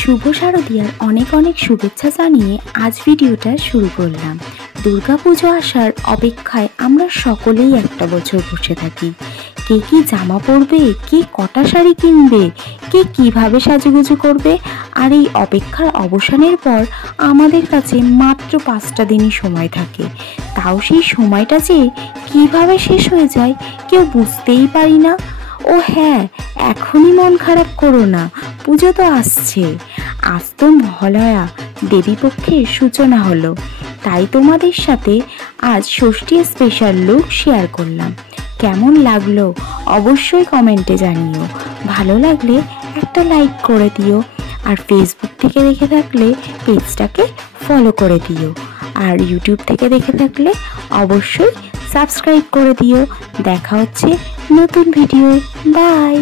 শুভ শারদীয়ার অনেক অনেক শুভেচ্ছা জানিয়ে আজ ভিডিওটা শুরু করলাম। দুর্গাপুজো আসার অপেক্ষায় আমরা সকলেই একটা বছর বসে থাকি। কে কি জামা পরবে, কে কটা শাড়ি কিনবে, কে কিভাবে সাজুগুজু করবে। আর এই অপেক্ষার অবসানের পর আমাদের কাছে মাত্র 5টা দিনই সময় থাকে। তাও সেই সময়টা যে কিভাবে শেষ হয়ে যায় কেউ বুঝতেই পারি না। ও হ্যাঁ, এখনই মন খারাপ করো না, পুজো তো আসছে। আজ তো মহালয়া, দেবীপক্ষের সূচনা হলো, তাই তোমাদের সাথে আজ ষষ্ঠী স্পেশাল লুক শেয়ার করলাম। কেমন লাগলো অবশ্যই কমেন্টে জানিও। ভালো লাগলে একটা লাইক করে দিও, আর ফেসবুক থেকে দেখে থাকলে পেজটাকে ফলো করে দিও, আর ইউটিউব থেকে দেখে থাকলে অবশ্যই সাবস্ক্রাইব করে দিও। দেখা হচ্ছে নতুন ভিডিও। বাই।